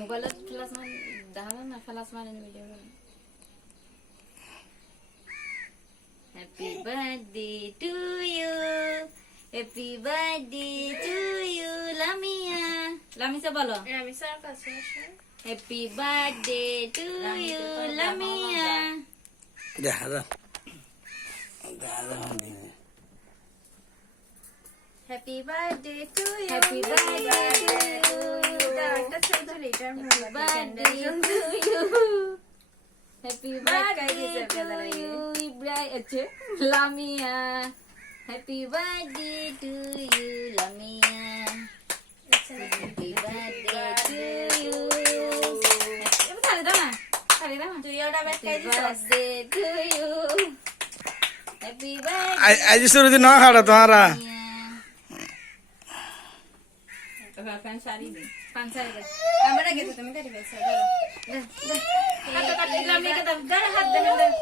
মোবাইলত ফ্লাশ মান দেখালাম না, ফ্লাশ মারে ভিডিও করে। Happy birthday to you, happy birthday to you Lamia. Lamisa বলো রামিসার কাছে আসে। Happy birthday to you Lamia. দেখা দাও দেখা দাও happy birthday to you. Happy birthday to you, একটা ছবি এটার birthday to you, happy birthday to you Ibrahim. আচ্ছা Lamia, happy birthday to you Lamia, happy birthday to you. তাহলে দাও না, তাহলে দাও না। তুই ওটা ব্যাগ খাই হ্যাপি দিছিস। Birthday to you, happy birthday. আজ শুরু দিন না খাড়া তোমারা পাঞ্চারি দে। আমরা গেছে তুমি কাটি ফেলছো। হাত কাটলাম, হাত দেখেন।